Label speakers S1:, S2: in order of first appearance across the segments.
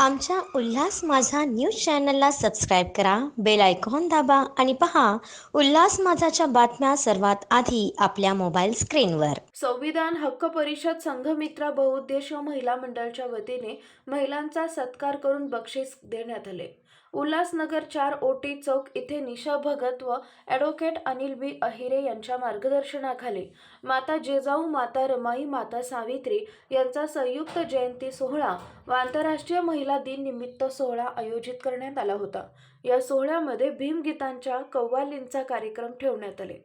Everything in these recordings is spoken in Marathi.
S1: आमच्या उल्हास माझा न्यूज चॅनलला सबस्क्राईब करा बेल आयकॉन दाबा आणि पहा उल्हास माझाच्या बातम्या सर्वात आधी आपल्या मोबाईल स्क्रीनवर.
S2: संविधान हक्क परिषद संघमित्रा बहुउद्देशीय महिला मंडळाच्या वतीने महिलांचा सत्कार करून बक्षीस देण्यात आले. उल्हासनगर चार ओटी चौक इथे निशा भगत व ॲडव्होकेट अनिल बी अहिरे यांच्या मार्गदर्शनाखाली माता जेजाऊ माता रमाई माता सावित्री यांचा संयुक्त जयंती सोहळा व आंतरराष्ट्रीय महिला दिन निमित्त सोहळा आयोजित करण्यात आला होता. या सोहळ्यामध्ये भीमगीतांच्या कव्वालींचा कार्यक्रम ठेवण्यात आले.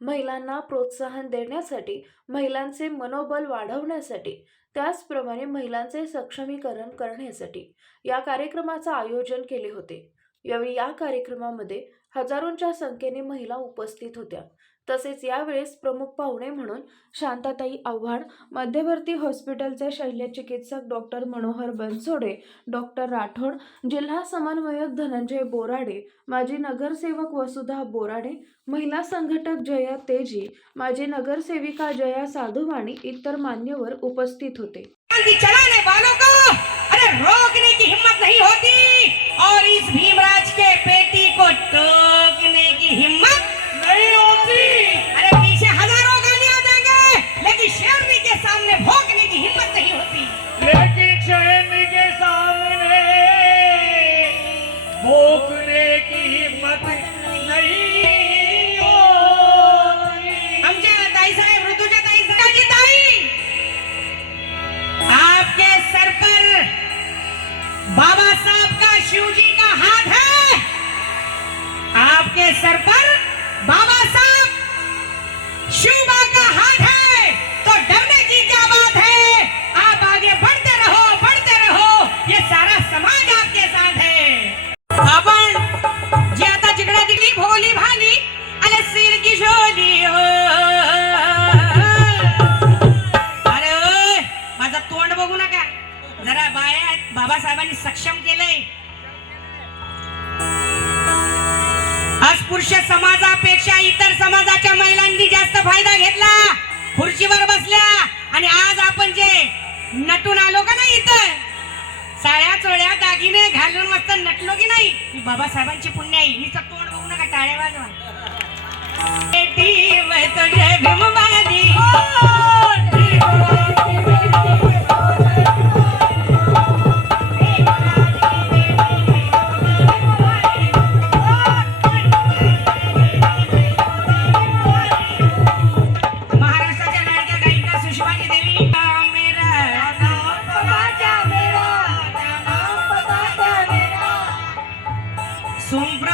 S2: महिलांना प्रोत्साहन देण्यासाठी महिलांचे मनोबल वाढवण्यासाठी त्याचप्रमाणे महिलांचे सक्षमीकरण करण्यासाठी या कार्यक्रमाचं आयोजन केले होते. यावेळी या कार्यक्रमामध्ये हजारोंच्या संख्येने महिला उपस्थित होत्या. तसेच यावेळेस प्रमुख पाहुणे म्हणून शांताताई आव्हाड मध्यवर्ती हॉस्पिटलचे शल्यचिकित्सक डॉक्टर मनोहर बनसोडे डॉक्टर राठोड जिल्हा समन्वयक धनंजय बोराडे माजी नगरसेवक वसुधा बोराडे महिला संघटक जया तेजी माजी नगरसेविका जया साधुवाणी इतर मान्यवर उपस्थित होते.
S3: रोकने की! हिम्मत नहीं होती! और इस भीमराज के पेटी को टोकने की हिम्मत बाबा साहब का शिव जी का हाथ है। आपके सर पर पुरुष समाजापेक्षा इतर समाजाच्या महिलांनी जास्त फायदा घेतला. खुर्चीवर बसल्या आणि आज आपण जे नटून आलो का नाही इथं? साड्या चोळ्या दागिने घालून मस्त नटलो की नाही? बाबासाहेबांची पुण्य आहे हिचं तोंड बघू नका टाळ्या वाजवा. sombra.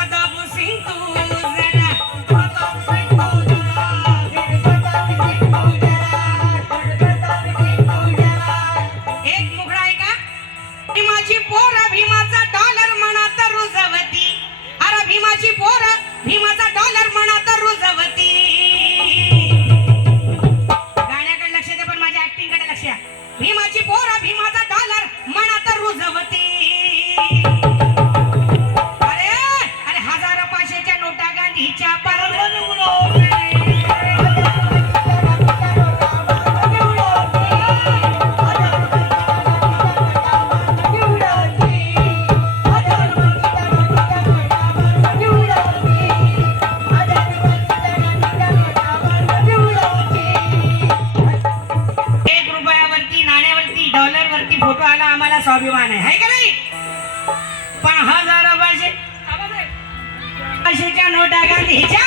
S3: সুজানো ডাগা নিচা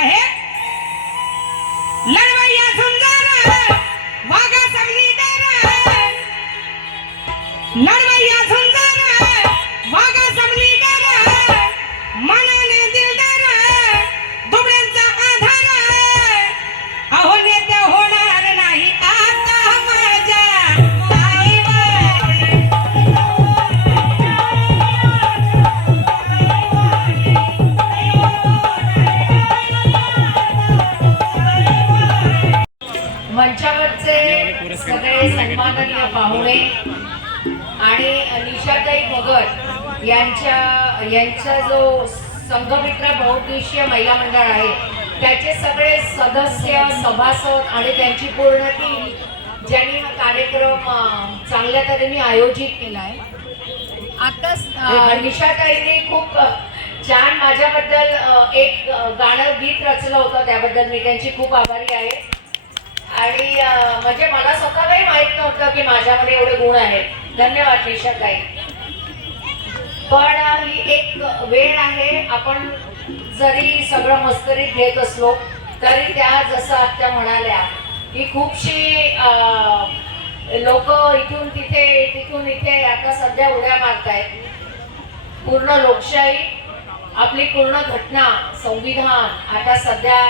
S3: आहे लढवा.
S4: मंचावरचे सगळे सन्माननीय पाहुणे आणि निशाताई भगत यांच्या यांचा जो संघमित्र बहुउद्देशीय महिला मंडळ आहे त्याचे सगळे सदस्य सभासद आणि त्यांची पूर्ण टीम ज्यांनी हा कार्यक्रम चांगल्या तऱ्हेने आयोजित केला आहे. आताच अं, निशाताईने खूप छान माझ्याबद्दल एक गाणं गीत रचलं होतं त्याबद्दल मी त्यांची खूप आभारी आहे. आणि म्हणजे मला स्वतःलाही माहीत नव्हतं की माझ्यामध्ये एवढे गुण आहेत. धन्यवाद निशाताई पण ही एक वेळ आहे. आपण जरी सगळं मस्करीत घेत असलो तरी त्या जसं आत्या म्हणाल्या की खूपशी लोक इथून तिथे तिथून इथे आता सध्या उड्या मारतायत. पूर्ण लोकशाही आपली पूर्ण घटना संविधान आता सध्या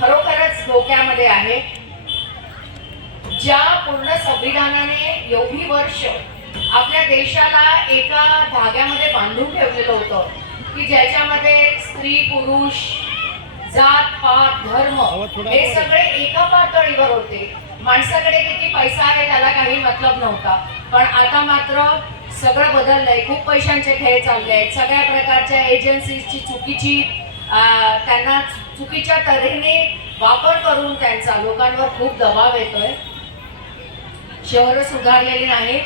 S4: खरोखरच डोक्यामध्ये आहे. ज्या पूर्ण संविधानाने एवढी वर्ष आपल्या देशाला एका धाग्यामध्ये बांधून ठेवलेलं होतं की ज्याच्यामध्ये स्त्री पुरुष जात पात धर्म हे सगळे एका पातळीवर होते. माणसाकडे किती पैसा आहे त्याला काही मतलब नव्हता. पण आता मात्र सगळं बदललंय. खूप पैशांचे खेळ चालले आहेत सगळ्या प्रकारच्या एजन्सीजची चुकीची त्यांना चुकीच्या तऱ्हेने वापर करून त्यांचा लोकांवर खूप दबाव येतोय. शहर सुधारलेली नाहीत.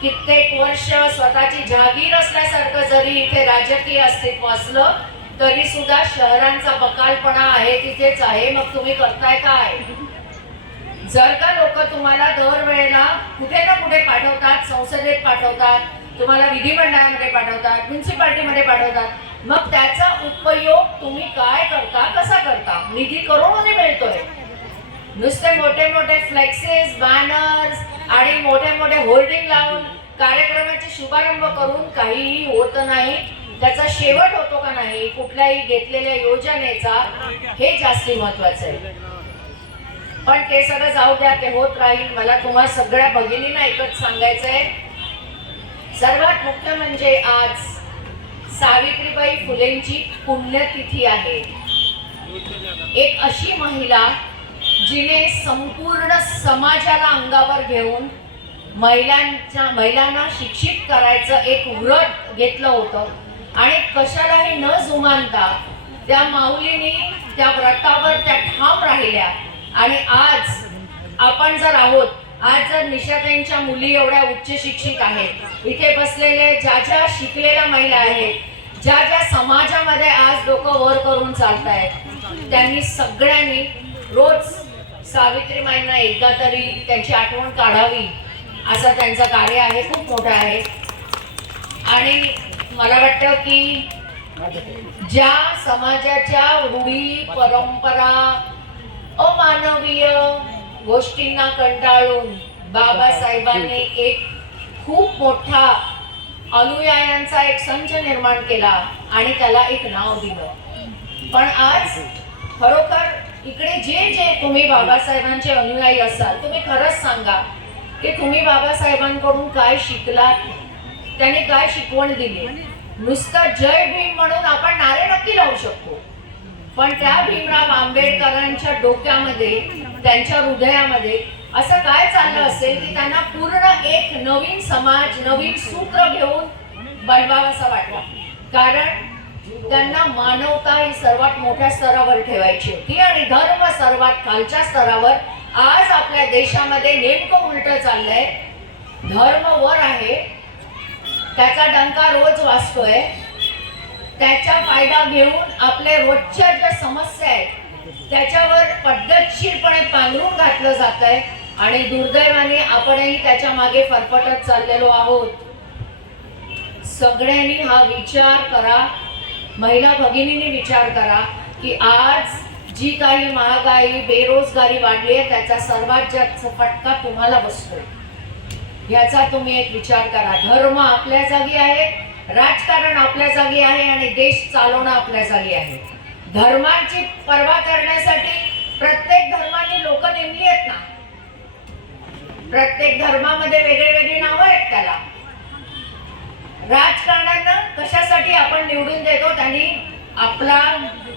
S4: कित्येक वर्ष स्वतःची जागीर असल्यासारखं जरी इथे राजकीय अस्तित्व असलं तरी सुद्धा शहरांचा बकालपणा आहे तिथेच आहे. मग तुम्ही करताय काय? जर का लोक तुम्हाला दरवेळेला कुठे ना कुठे पाठवतात संसदेत पाठवतात तुम्हाला विधिमंडळामध्ये पाठवतात म्युन्सिपाल्टीमध्ये पाठवतात मग त्याचा उपयोग तुम्ही काय करता कसा करता? निधी करोडोने मिळतोय. नुसते मोठे मोठे फ्लेक्सेस बॅनर्स आणि मोठे मोठे होर्डिंग लावून कार्यक्रमाचे शुभारंभ करून काहीही होत नाही. त्याचा शेवट होतो का नाही कुठल्याही घेतलेल्या योजनेचा हे जास्ती महत्वाचं आहे. पण ते सगळं जाऊ द्या ते होत राहील. मला तुम्हाला सगळ्या भगिनींना एकच सांगायचं आहे. सर्वात मुख्य म्हणजे आज सावित्रीबाई फुलेंची पुण्यतिथी आहे. एक अशी महिला जिने संपूर्ण समाजाला अंगावर घेऊन महिलांच्या महिलांना शिक्षित करायचं एक व्रत घेतलं होतं. आणि कशालाही न जुमानता त्या माऊलीने त्या व्रतावर त्या ठाम राहिल्या. आणि आज आपण जर आहोत आज जर निशाताईंच्या मुली एवढ्या उच्च शिक्षित आहेत इथे बसलेले ज्या ज्या शिकलेल्या महिला आहेत ज्या ज्या समाजामध्ये आज लोक वर करून चालतायत त्यांनी सगळ्यांनी रोज सावित्रीमाईंना एकदा तरी त्यांची आठवण काढावी असं त्यांचं कार्य आहे खूप मोठं आहे. आणि मला वाटतं की ज्या समाजाच्या रूढी परंपरा अमानवीय गोष्टींना कंटाळून बाबासाहेबांनी एक खूप मोठा अनुयायांचा एक संच निर्माण केला आणि त्याला एक नाव दिलं. पण आज खरोखर इकडे जे जे तुम्ही बाबासाहेबांचे अनुयायी असाल तुम्ही खरंच सांगा की तुम्ही बाबासाहेबांकडून काय शिकलात? त्यांनी काय शिकवण दिली? नुसतं जय भीम म्हणून आपण नारे नक्की लावू शकतो. पण त्या भीमराव आंबेडकरांच्या डोक्यामध्ये त्यांच्या हृदयामध्ये असं काय चाललं असेल की त्यांना पूर्ण एक नवीन समाज नवीन सूत्र घेऊन बनवावंसं वाटलं? कारण त्यांना मानवता ही सर्वात मोठ्या स्तरावर ठेवायची होती आणि धर्म सर्वात खालच्या स्तरावर आज आपल्या देशामध्ये नेमकं उलट चाललंय. धर्म वर आहे. त्याचा डंका रोज वाचतोय. त्याचा फायदा घेऊन आपल्या रोजच्या ज्या समस्या आहेत त्याच्यावर पद्धतशीरपणे पांघरून घातलं जात आहे आणि दुर्दैवाने आपणही त्याच्यामागे फरफटत चाललेलो आहोत. सगळ्यांनी हा विचार करा. महिला भगिनीने विचार करा की आज जी काही महागाई बेरोजगारी वाढली आहे त्याचा सर्वात जास्त फटका तुम्हाला बसतो याचा तुम्ही एक विचार करा. धर्म आपल्या जागी आहे राजकारण आपल्या जागी आहे आणि देश चालवणं आपल्या जागी आहे. धर्मांची पर्वा करण्यासाठी प्रत्येक धर्माची लोक नेमली आहेत ना? प्रत्येक धर्मामध्ये वेगळे वेगळी नावं आहेत त्याला. राजकारणांना कशासाठी आपण निवडून देतो त्यांनी आपला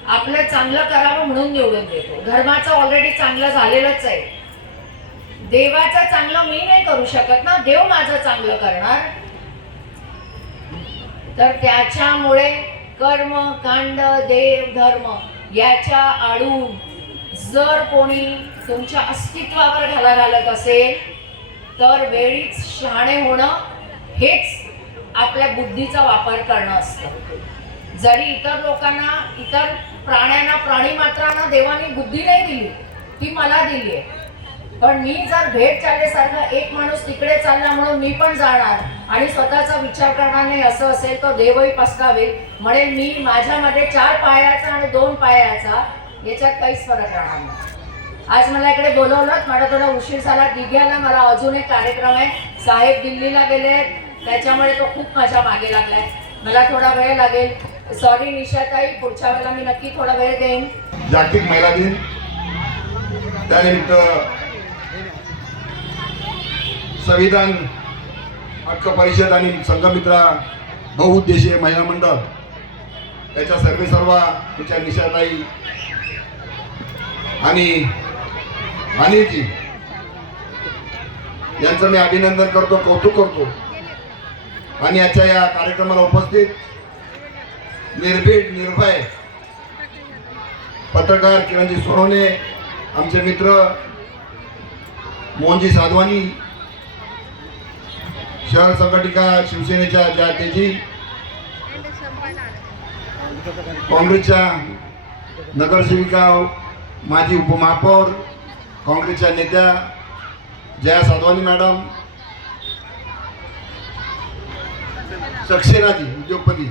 S4: आपलं चांगलं करावं म्हणून निवडून देतो. धर्माचं ऑलरेडी चांगलं झालेलंच आहे. देवाचं चांगलं मी नाही करू शकत ना. देव माझं चांगलं करणार. तर त्याच्यामुळे कर्म कांड देव धर्म याच्या आडून जर कोणी तुमच्या अस्तित्वावर घाला घालत असेल तर वेळीच शहाणे होणं हेच आपल्या बुद्धीचा वापर करणं असतं. जरी इतर लोकांना इतर प्राण्यांना प्राणी मात्रांना देवाने बुद्धी नाही दिली ती मला दिली आहे. पण मी जर भेट चालल्यासारखं एक माणूस तिकडे चालला म्हणून मी पण जाणार आणि स्वतःचा विचार करणार नाही असं असेल तर देवही पसकावेल. म्हणेल मी माझ्यामध्ये चार पायाचा आणि दोन पायाचा याच्यात काहीच फरक राहणार नाही. आज मला इकडे बोलवलं मला थोडा उशीर झाला दिघ्याला मला अजून एक कार्यक्रम आहे. साहेब दिल्लीला गेले त्याच्यामुळे तो खूप माझ्या मागे लागलाय. मला थोडा वेळ लागेल. सॉरी निशाताई पुढच्या वेळेला मी नक्की थोडा वेळ देईन.
S5: जागतिक महिला दिन. त्यानिमित्त संविधान हक्क परिषद आणि संघमित्रा बहुउद्देशीय महिला मंडळ. त्याच्या सर्वे सर्व तिच्या निशाताई आणि अनिलजी. यांचं मी अभिनंदन करतो कौतुक करतो. आणि आजच्या या कार्यक्रमाला उपस्थित निर्भीड निर्भय पत्रकार किरणजी सोनवणे आमचे मित्र मोहनजी साधवानी शहर संघटिका शिवसेनेच्या ज्या तेजी काँग्रेसच्या नगरसेविका माजी उपमहापौर काँग्रेसच्या नेत्या जया साधवानी मॅडम सक्सेनाजी उद्योगपती.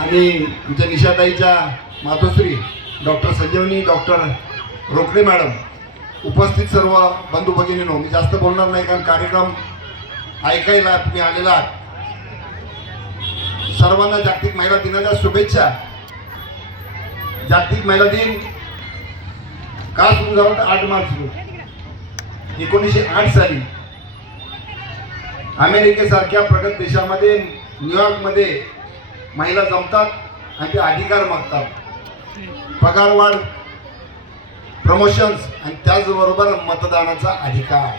S5: आणि आमच्या निशाताईच्या मातोश्री doctor Sanjivani doctor Rokade madam उपस्थित सर्व बंधू भगिनीनो मी जास्त बोलणार नाही कारण कार्यक्रम ऐकायला तुम्ही आलेला आहात. सर्वांना जागतिक महिला दिनाच्या शुभेच्छा. जागतिक महिला दिन का सुरू झाला तर आठ मार्च एकोणीसशे आठ साली. अमेरिकेसारख्या प्रगत देशामध्ये न्यूयॉर्कमध्ये महिला जमतात आणि ते अधिकार मागतात. पगारवाढ प्रमोशन्स आणि त्याचबरोबर मतदानाचा अधिकार.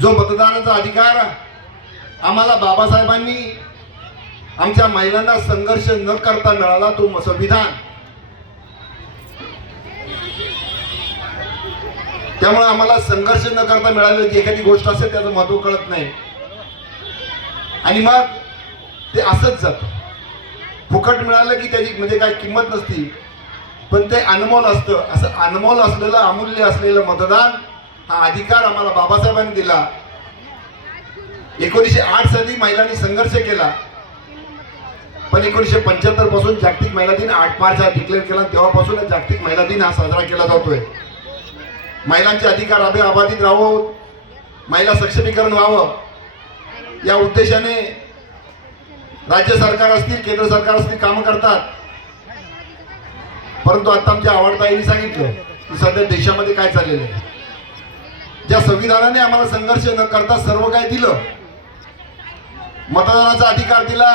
S5: जो मतदानाचा अधिकार आम्हाला बाबासाहेबांनी आमच्या महिलांना संघर्ष न करता मिळाला तो संविधान. त्यामुळे आम्हाला संघर्ष न करता मिळालेली जी एखादी गोष्ट असेल त्याचं महत्त्व कळत नाही. आणि मग ते असंच जातं. फुकट मिळालं की त्याची म्हणजे काय किंमत नसती. पण ते अनमोल असतं. असं अनमोल असलेलं अमूल्य असलेलं मतदान हा अधिकार आम्हाला बाबासाहेबांनी दिला. एकोणीसशे आठ साली महिलांनी संघर्ष केला. पण एकोणीसशे पंच्याहत्तरपासून जागतिक महिला दिन आठ मार्च हा डिक्लेअर केला. तेव्हापासून जागतिक महिला दिन हा साजरा केला जातोय. महिलांचे अधिकार अभे अबाधित राहावं महिला सक्षमीकरण व्हावं. या उद्देशाने राज्य सरकार असतील केंद्र सरकार असतील कामं करतात. परंतु आता आमच्या आवडताईंनी सांगितलं की सध्या देशामध्ये काय चाललेलं आहे? ज्या संविधानाने आम्हाला संघर्ष न करता सर्व काय दिलं मतदानाचा अधिकार दिला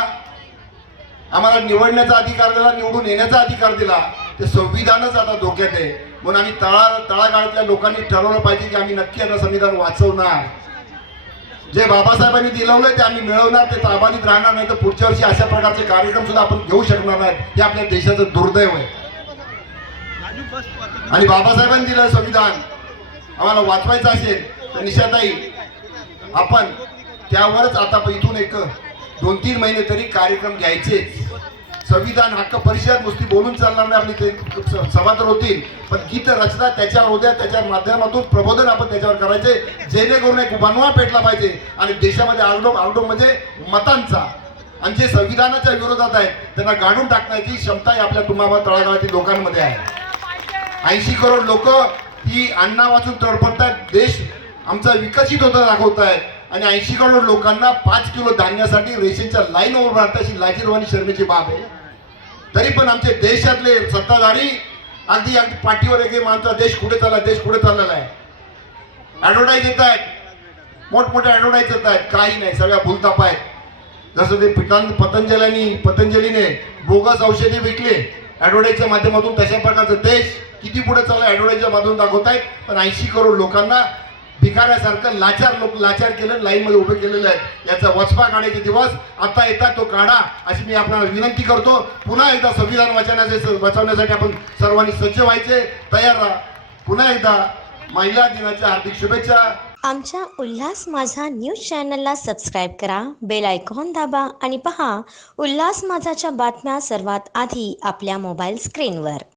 S5: आम्हाला निवडण्याचा अधिकार दिला निवडून येण्याचा अधिकार दिला ते संविधानच आता धोक्यात आहे. म्हणून आम्ही तळा तळागाळातल्या लोकांनी ठरवलं पाहिजे की आम्ही नक्की आता संविधान वाचवणार. जे बाबासाहेबांनी दिलवलंय ते आम्ही मिळवणार ते ताबानीत राहणार नाही तर पुढच्या वर्षी अशा प्रकारचे कार्यक्रम सुद्धा आपण घेऊ शकणार नाही. हे आपल्या देशाचं दुर्दैव आहे. आणि बाबासाहेबांनी दिलं संविधान. आम्हाला वाचवायचं असेल तर निशाताई आपण त्यावरच आता इथून एक दोन तीन महिने तरी कार्यक्रम घ्यायचे संविधान हक्क परिषद नुसती बोलून चालणार नाही आपली ते स- सभा तर होतील. पण गीत रचना त्याच्यावर होत्या त्याच्या माध्यमातून प्रबोधन आपण त्याच्यावर करायचे जेणेकरून एक बनवा पेटला पाहिजे. आणि देशामध्ये आरडोम आरडोम म्हणजे मतांचा. आणि जे संविधानाच्या विरोधात आहेत त्यांना गाडून टाकण्याची क्षमता ही आपल्या तुम्हाला तळागाळातील लोकांमध्ये आहे. ऐंशी करोड लोक ही अण्णा वाचून तडफडतात देश आमचा विकसित होता दाखवत आहेत आणि ऐंशी करोड लोकांना पाच किलो धान्यासाठी रेशनच्या लाईन उभं राहताची लाजीरवाणी शर्मेची बाब आहे. तरी पण आमचे देशातले सत्ताधारी अगदी अगदी पाठीवर एक माणसा देश कुठे चालला देश कुठे चाललेला आहे? ॲडव्हर्टाईज येत आहेत. मोठमोठ्या ॲडव्हर्टाईज येत आहेत. काही नाही सगळ्या भूलताप आहेत. जसं ते पितां पतंजलीनी पतंजलीने बोगस औषधी विकले. ॲडव्हर्टाईजच्या माध्यमातून तशा प्रकारचा देश किती पुढे चालला ॲडव्हर्टाईजच्या माध्यमातून दाखवत आहेत पण ऐंशी करोड लोकांना भिकाऱ्यासारखं लाचार लोक लाचार केलं लाईनमध्ये उभे केलेले आहेत याचा वचपा काढायचे दिवस आता येतात तो काढा अशी मी आपल्याला विनंती करतो. पुन्हा एकदा संविधान वाचवण्याचे वाचवण्यासाठी आपण सर्वांनी सज्ज व्हायचे तयार राहा. पुन्हा एकदा महिला दिनाच्या हार्दिक शुभेच्छा.
S1: आमच्या उल्हास माझा न्यूज चॅनलला सबस्क्राईब करा बेल आयकॉन दाबा आणि पहा उल्हास माझाच्या बातम्या सर्वात आधी आपल्या मोबाईल स्क्रीनवर.